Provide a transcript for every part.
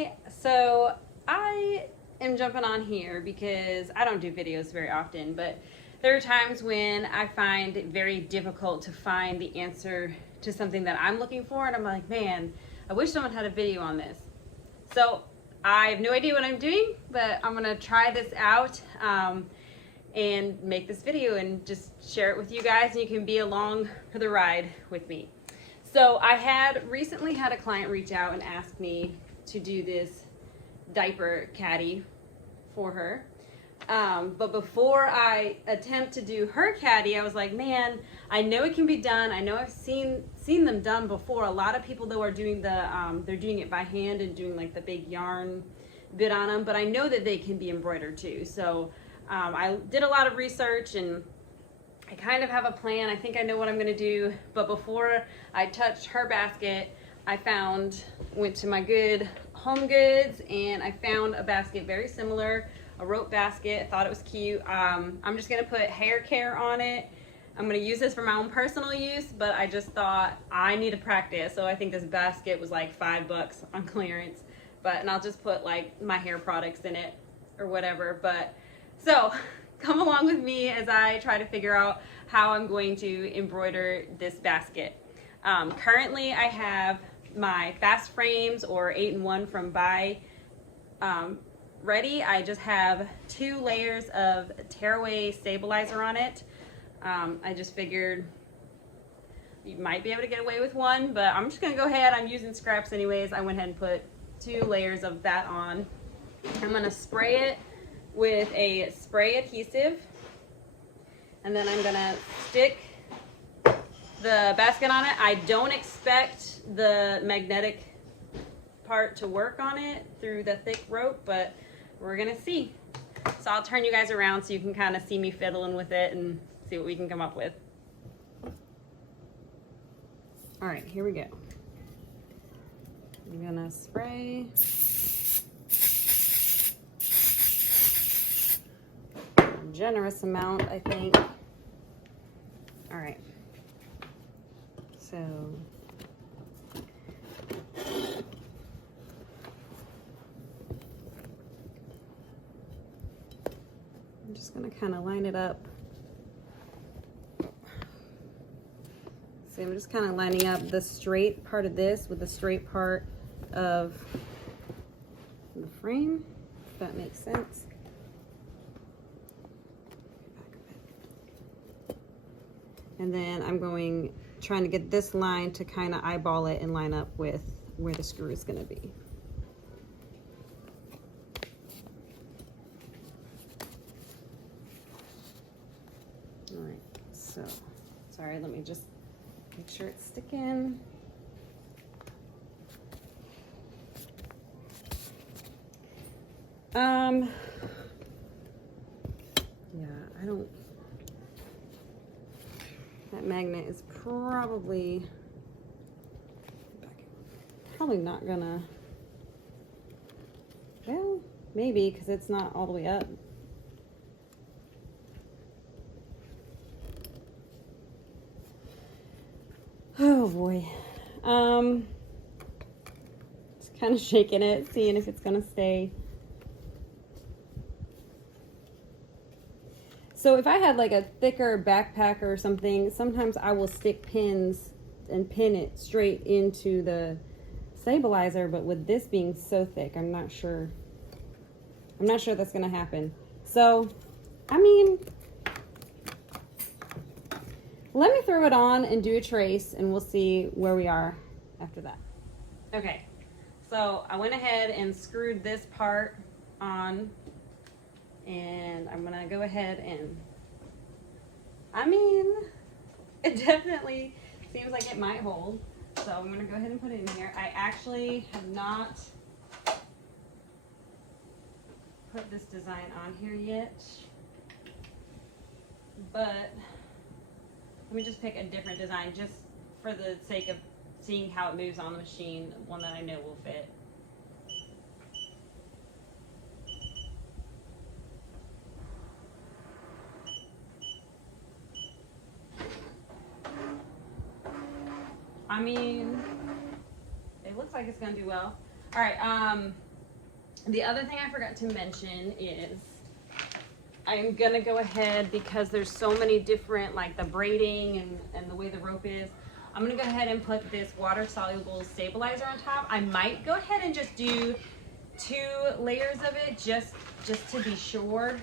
Hi, so I am jumping on here because I don't do videos very often, but there are times when I find it very difficult to find the answer to something that I'm looking for, and I'm like, man, I wish someone had a video on this. So I have no idea what I'm doing, but I'm gonna try this out and make this video and just share it with you guys, and you can be along for the ride with me. So I had recently had a client reach out and ask me to do this diaper caddy for her. But before I attempt to do her caddy, I was like, man, I know it can be done. I know I've seen them done before. A lot of people though are doing they're doing it by hand and doing like the big yarn bit on them, but I know that they can be embroidered too. So I did a lot of research and I kind of have a plan. I think I know what I'm gonna do, but before I touched her basket, I went to my good HomeGoods and I found a basket very similar, a rope basket. I thought it was cute. I'm just gonna put hair care on it. I'm gonna use this for my own personal use, but I just thought I need to practice. So I think this basket was like $5 on clearance, and I'll just put like my hair products in it or whatever. But so come along with me as I try to figure out how I'm going to embroider this basket. Currently I have my fast frames or 8-in-1 from Buy ready. I just have 2 layers of tearaway stabilizer on it. I just figured you might be able to get away with 1, but I'm just gonna go ahead. I'm using scraps anyways. I went ahead and put 2 layers of that on. I'm gonna spray it with a spray adhesive, and then I'm gonna stick the basket on it. I don't expect the magnetic part to work on it through the thick rope, but we're gonna see. So I'll turn you guys around so you can kind of see me fiddling with it and see what we can come up with. All right, here we go. I'm gonna spray. Generous amount, I think. All right. So I'm just gonna kind of line it up. So I'm just kind of lining up the straight part of this with the straight part of the frame, if that makes sense. And then I'm trying to get this line to kind of eyeball it and line up with where the screw is going to be. All right, so, sorry, let me just make sure it's sticking. Yeah, that magnet is probably not gonna, well, maybe, because it's not all the way up. Oh boy. Just kind of shaking it, seeing if it's gonna stay. So if I had like a thicker backpack or something, sometimes I will stick pins and pin it straight into the stabilizer, but with this being so thick, I'm not sure that's gonna happen. So, I mean, let me throw it on and do a trace and we'll see where we are after that. Okay, so I went ahead and screwed this part on, and I'm gonna go ahead and, I mean, it definitely seems like it might hold. So I'm gonna go ahead and put it in here. I actually have not put this design on here yet, but let me just pick a different design just for the sake of seeing how it moves on the machine, one that I know will fit. I mean, it looks like it's gonna do well. All right, The other thing I forgot to mention is I'm gonna go ahead, because there's so many different, like the braiding and the way the rope is, I'm gonna go ahead and put this water-soluble stabilizer on top. I might go ahead and just do 2 layers of it just to be sure.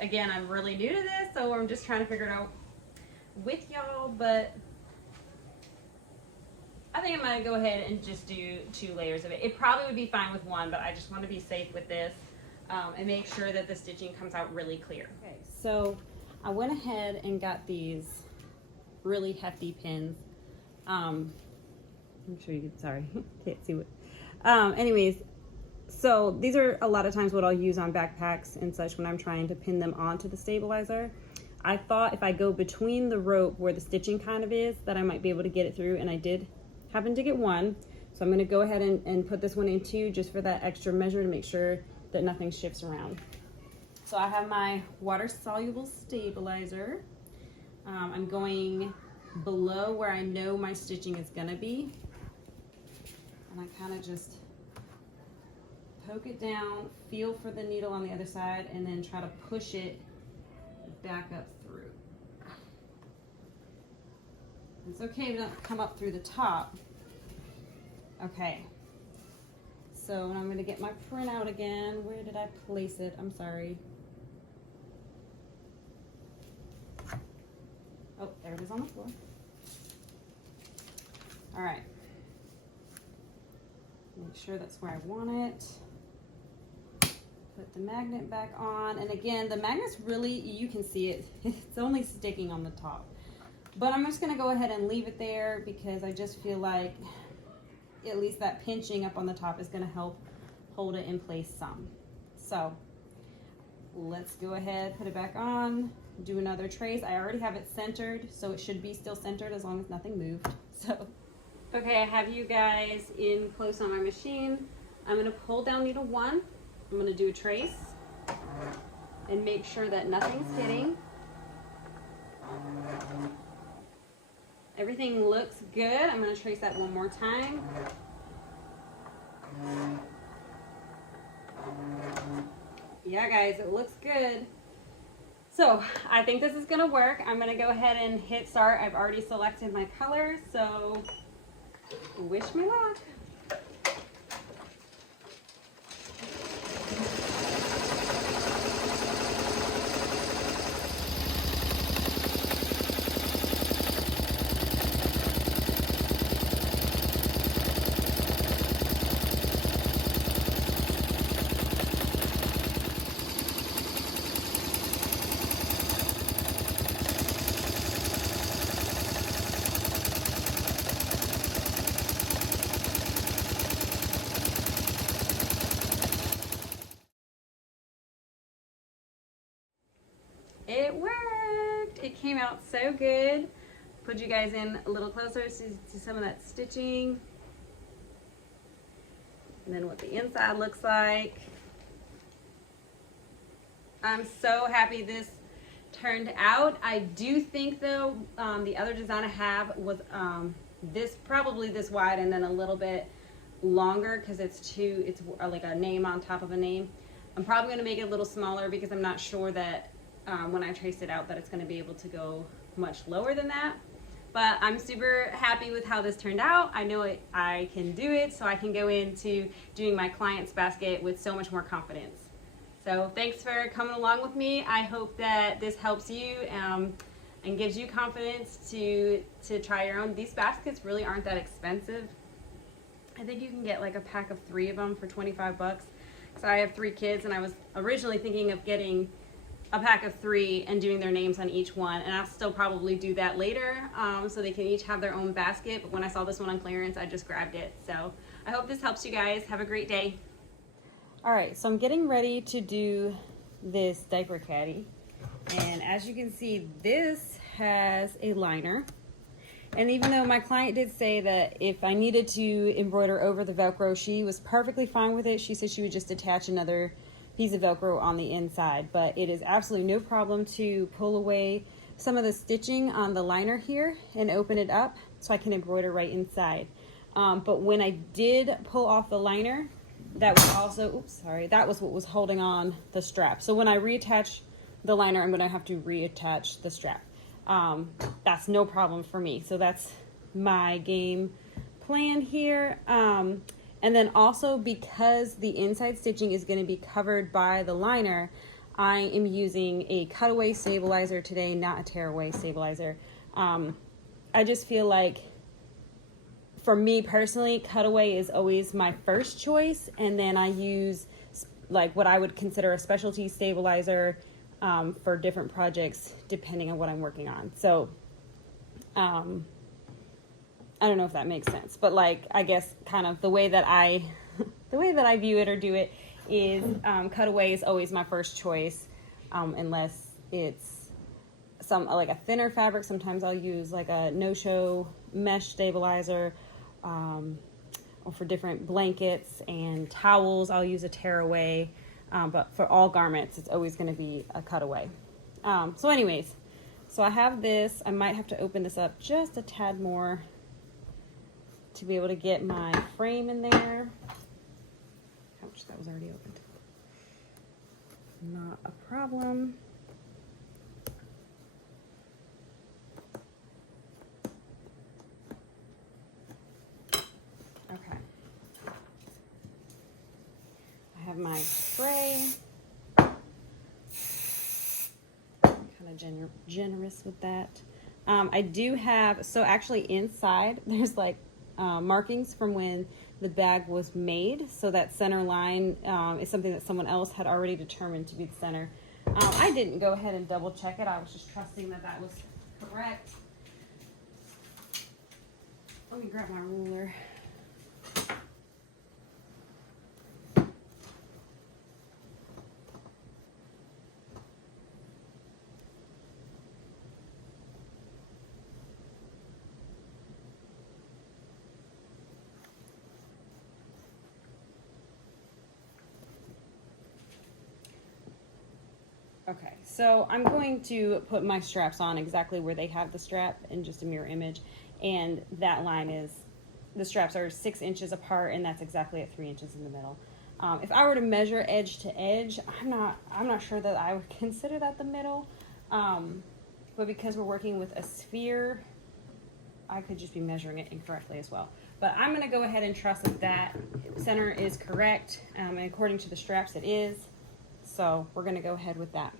Again, I'm really new to this, so I'm just trying to figure it out with y'all, but I think I'm gonna go ahead and just do 2 layers of it. It probably would be fine with 1, but I just want to be safe with this and make sure that the stitching comes out really clear. Okay, so I went ahead and got these really hefty pins. I'm sure you can, sorry, can't see what. Anyways, so these are a lot of times what I'll use on backpacks and such when I'm trying to pin them onto the stabilizer. I thought if I go between the rope where the stitching kind of is, that I might be able to get it through, and I did happen to get 1. So I'm gonna go ahead and put this one in 2 just for that extra measure to make sure that nothing shifts around. So I have my water-soluble stabilizer. I'm going below where I know my stitching is gonna be. And I kind of just poke it down, feel for the needle on the other side, and then try to push it back up through. It's okay to not come up through the top. Okay. So I'm going to get my print out again. Where did I place it? I'm sorry. Oh, there it is on the floor. All right. Make sure that's where I want it. Put the magnet back on. And again, the magnet's really, you can see it. It's only sticking on the top. But I'm just going to go ahead and leave it there because I just feel like at least that pinching up on the top is going to help hold it in place some. So let's go ahead, put it back on, do another trace. I already have it centered, so it should be still centered as long as nothing moved. So, okay, I have you guys in close on my machine. I'm going to pull down needle 1. I'm going to do a trace and make sure that nothing's hitting. Everything looks good. I'm going to trace that one more time. Yeah, guys, it looks good. So I think this is going to work. I'm going to go ahead and hit start. I've already selected my colors, so wish me luck. It worked. It came out so good. Put you guys in a little closer to see some of that stitching. And then what the inside looks like. I'm so happy this turned out. I do think though, the other design I have was probably this wide and then a little bit longer because it's like a name on top of a name. I'm probably going to make it a little smaller because I'm not sure that when I trace it out that it's going to be able to go much lower than that. But I'm super happy with how this turned out. I know I can do it, so I can go into doing my client's basket with so much more confidence. So thanks for coming along with me. I hope that this helps you and gives you confidence to try your own. These baskets really aren't that expensive. I think you can get like a pack of 3 of them for 25 bucks. So I have 3 kids and I was originally thinking of getting a pack of 3 and doing their names on each one, and I'll still probably do that later so they can each have their own basket, but when I saw this one on clearance I just grabbed it. So I hope this helps you guys. Have a great day. Alright, so I'm getting ready to do this diaper caddy, and as you can see this has a liner, and even though my client did say that if I needed to embroider over the Velcro, she was perfectly fine with it. She said she would just attach another piece of Velcro on the inside, but it is absolutely no problem to pull away some of the stitching on the liner here and open it up so I can embroider right inside. But when I did pull off the liner, that was also, oops, sorry, that was what was holding on the strap. So when I reattach the liner, I'm going to have to reattach the strap. That's no problem for me. So that's my game plan here. And then also, because the inside stitching is going to be covered by the liner, I am using a cutaway stabilizer today, not a tearaway stabilizer. I just feel like, for me personally, cutaway is always my first choice, and then I use like what I would consider a specialty stabilizer for different projects depending on what I'm working on. So I don't know if that makes sense, but like, I guess kind of the way that I view it or do it is cutaway is always my first choice, unless it's like a thinner fabric. Sometimes I'll use like a no-show mesh stabilizer, or for different blankets and towels I'll use a tearaway, but for all garments it's always going to be a cutaway. So anyways, so I have this. I might have to open this up just a tad more to be able to get my frame in there. Ouch, that was already opened. Not a problem. Okay. I have my spray. Kind of generous with that. I do have, so actually inside there's like markings from when the bag was made. So that center line is something that someone else had already determined to be the center. I didn't go ahead and double check it. I was just trusting that that was correct. Let me grab my ruler. Okay, so I'm going to put my straps on exactly where they have the strap in just a mirror image, and that line is, the straps are 6 inches apart, and that's exactly at 3 inches in the middle. If I were to measure edge to edge, I'm not sure that I would consider that the middle, but because we're working with a sphere, I could just be measuring it incorrectly as well. But I'm going to go ahead and trust that that center is correct, and according to the straps it is. So we're going to go ahead with that.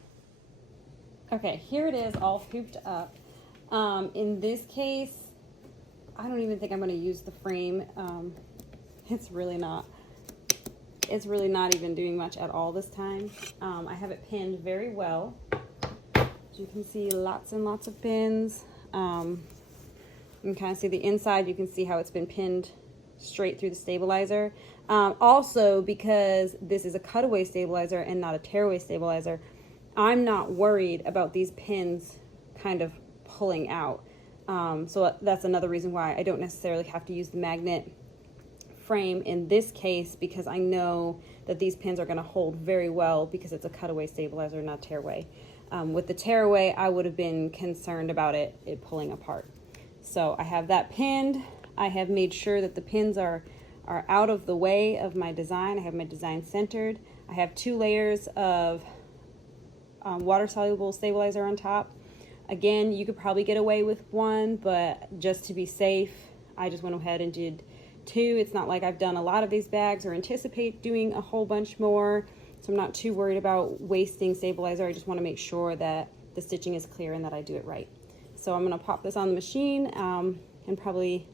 Okay, here it is all hooped up. In this case, I don't even think I'm going to use the frame. It's really not even doing much at all this time. I have it pinned very well. As you can see, lots and lots of pins. You can kind of see the inside. You can see how it's been pinned straight through the stabilizer. Also, because this is a cutaway stabilizer and not a tearaway stabilizer, I'm not worried about these pins kind of pulling out. So that's another reason why I don't necessarily have to use the magnet frame in this case, because I know that these pins are going to hold very well because it's a cutaway stabilizer, not tearaway. With the tearaway, I would have been concerned about it pulling apart. So I have that pinned. I have made sure that the pins are out of the way of my design. I have my design centered. I have 2 layers of water-soluble stabilizer on top. Again, you could probably get away with 1, but just to be safe, I just went ahead and did 2. It's not like I've done a lot of these bags or anticipate doing a whole bunch more, so I'm not too worried about wasting stabilizer. I just want to make sure that the stitching is clear and that I do it right. So I'm going to pop this on the machine and probably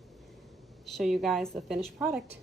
show you guys the finished product.